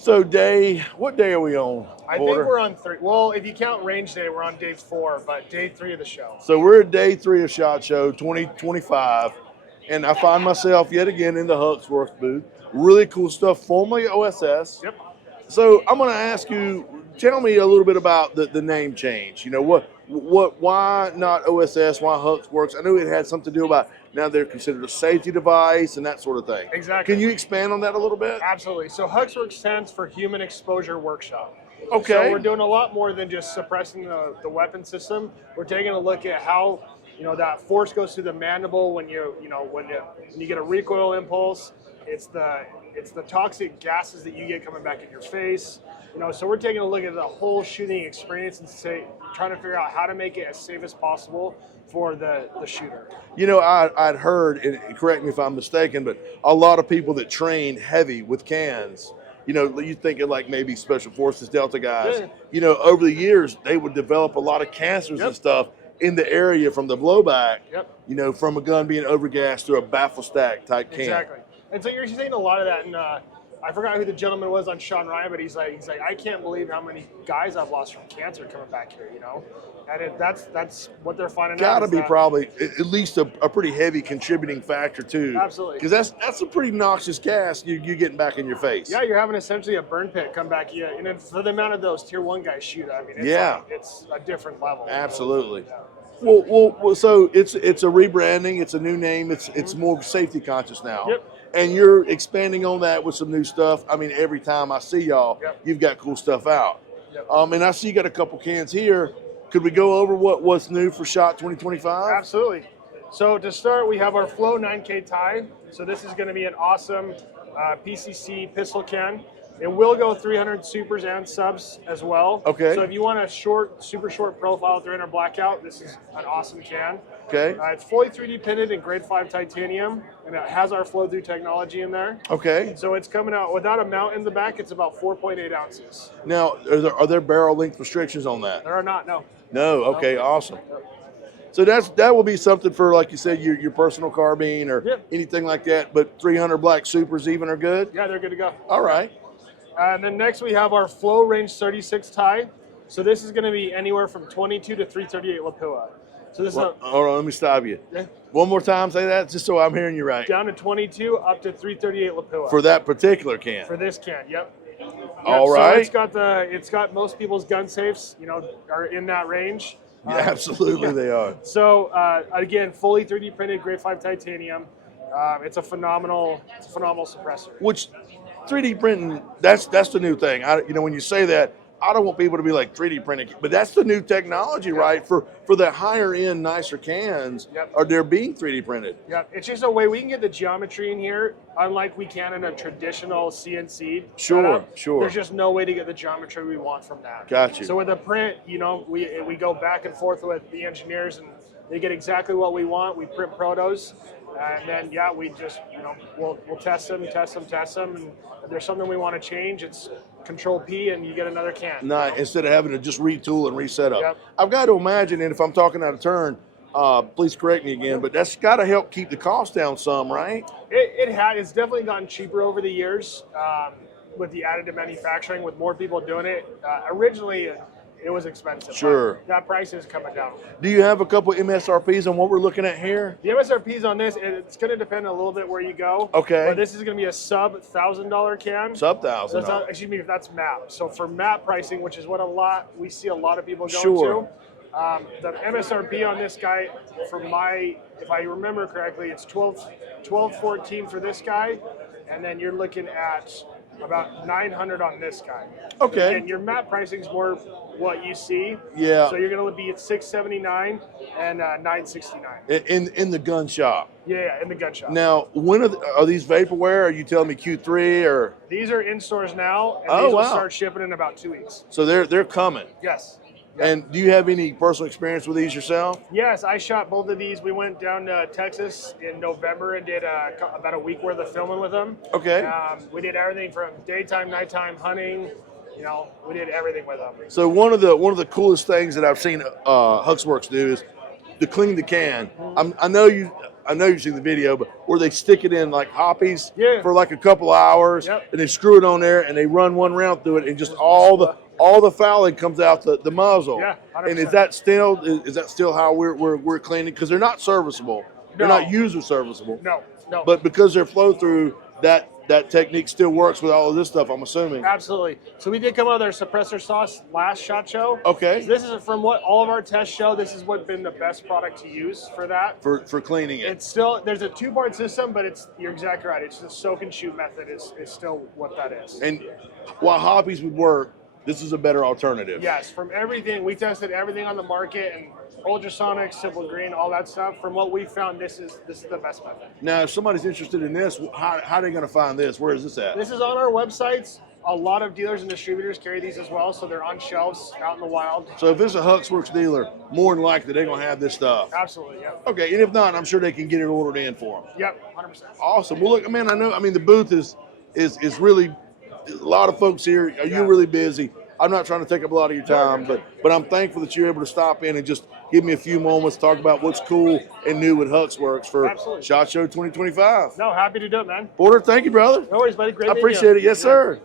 So what day are we on? I think we're on 3. Well, if you count range day, we're on day 4, but day 3 of the show. So we're at day 3 of SHOT Show 2025, and I find myself yet again in the HuxWrx booth. Really cool stuff, formerly OSS. Yep. So I'm going to ask you, tell me a little bit about the name change. You know, why not OSS, why HuxWrx? I know it had something to do about now they're considered a safety device and that sort of thing. Exactly. Can you expand on that a little bit? Absolutely. So HuxWrx stands for Human Exposure Workshop. Okay. So we're doing a lot more than just suppressing the weapon system. We're taking a look at how, that force goes through the mandible when you get a recoil impulse. It's the toxic gases that you get coming back in your face. So we're taking a look at the whole shooting experience and trying to figure out how to make it as safe as possible for the shooter. I'd heard, and correct me if I'm mistaken, but a lot of people that train heavy with cans, you think of like maybe Special Forces, Delta guys, over the years, they would develop a lot of cancers and stuff in the area from the blowback, from a gun being overgassed through a baffle stack type can. Exactly. And so you're seeing a lot of that, and I forgot who the gentleman was on Sean Ryan, but he's like, I can't believe how many guys I've lost from cancer coming back here, and that's what they're finding out. Got to be probably at least a pretty heavy contributing factor too. Absolutely. Because that's a pretty noxious gas you're getting back in your face. Yeah, you're having essentially a burn pit come back here, and for the amount of those Tier 1 guys shoot, I mean, it's a different level. Absolutely. Yeah. Well, so it's a rebranding, it's a new name, it's more safety conscious now. Yep. And you're expanding on that with some new stuff. I mean, every time I see y'all, you've got cool stuff out. Yep. And I see you got a couple cans here. Could we go over what's new for SHOT 2025? Absolutely. So to start, we have our Flow 9K tie. So this is going to be an awesome PCC pistol can. It will go 300 supers and subs as well. Okay. So if you want a super short profile 300 blackout, this is an awesome can. Okay. It's fully 3D printed in grade 5 titanium, and it has our flow through technology in there. Okay. So it's coming out without a mount in the back. It's about 4.8 ounces. Now, are there barrel length restrictions on that? There are not. No. No. Okay. No. Awesome. So that will be something for, like you said, your personal carbine or anything like that. But 300 black supers even are good. Yeah, they're good to go. All right. And then next we have our Flow Range 36 tie. So this is going to be anywhere from 22 to 338 Lapua. So this hold on, let me stop you. Yeah. One more time, say that, just so I'm hearing you right. Down to 22, up to 338 Lapua. For that particular can. For this can, yep. All right. So it's got most people's gun safes, are in that range. Yeah, absolutely they are. So again, fully 3D printed, grade 5 titanium. It's a phenomenal suppressor. Which 3D printing, that's the new thing. When you say that, I don't want people to be like 3D printing, but that's the new technology, right? For the higher end, nicer cans, are they're being 3D printed. Yeah, it's just a way we can get the geometry in here, unlike we can in a traditional CNC. Sure. There's just no way to get the geometry we want from that. Got you. So with a print, we go back and forth with the engineers, and they get exactly what we want. We print protos, and then we just we'll test them, and if there's something we want to change, it's Control P and you get another can. Nice. Instead of having to just retool and reset up. Yep. I've got to imagine, and if I'm talking out of turn, please correct me again, but that's got to help keep the cost down some, right? It's definitely gotten cheaper over the years with the additive manufacturing, with more people doing it. Originally, it was expensive. Sure. That price is coming down. Do you have a couple MSRPs on what we're looking at here? The MSRPs on this, it's going to depend a little bit where you go. Okay. But this is going to be a sub $1,000 can. Sub $1,000. Excuse me, that's MAP. So for MAP pricing, which is what we see a lot of people going to. The MSRP on this guy, if I remember correctly, it's $12.14 for this guy, and then you're looking at about $900 on this guy. Okay. And your MAP pricing is more what you see. Yeah. So you're going to be at $679 and $969. In the gun shop. Yeah, in the gun shop. Now, when are these vaporware? Are you telling me Q3 or? These are in stores now, and these will start shipping in about 2 weeks. So they're coming. Yes. And do you have any personal experience with these yourself? Yes, I shot both of these. We went down to Texas in November and did about a week worth of filming with them. Okay. We did everything from daytime, nighttime hunting. We did everything with them. So one of the coolest things that I've seen HuxWrx do is to clean the can. I know I know you've seen the video, but where they stick it in like hoppies Yeah. for like a couple hours, Yep. and they screw it on there, and they run one round through it, and just all the fouling comes out the muzzle. Yeah, 100%. And is that still how we're cleaning? Because they're not serviceable. They're No. not user serviceable. No. But because they're flow through, that technique still works with all of this stuff, I'm assuming. Absolutely. So we did come out with our suppressor sauce last SHOT Show. Okay. So this is from what all of our tests show. This is what's been the best product to use for that. For cleaning it. It's still, there's a 2-part system, but you're exactly right. It's the soak and shoot method is still what that is. And while hobbies would work, this is a better alternative. Yes, from everything, we tested everything on the market, and ultrasonic, simple green, all that stuff. From what we found, this is the best method. Now, if somebody's interested in this, how are they going to find this? Where is this at? This is on our websites. A lot of dealers and distributors carry these as well, so they're on shelves out in the wild. So if it's a HuxWrx dealer, more than likely they're going to have this stuff. Absolutely, yep. Okay, and if not, I'm sure they can get it ordered in for them. Yep, 100%. Awesome. Well, look, man, the booth is really, a lot of folks here. You're Yeah. really busy. I'm not trying to take up a lot of your time, but I'm thankful that you're able to stop in and just give me a few moments, talk about what's cool and new with HuxWrx for Absolutely. SHOT Show 2025. No, happy to do it, man. Porter, thank you, brother. No worries, buddy. Great I meeting you. appreciate it. Yes, sir.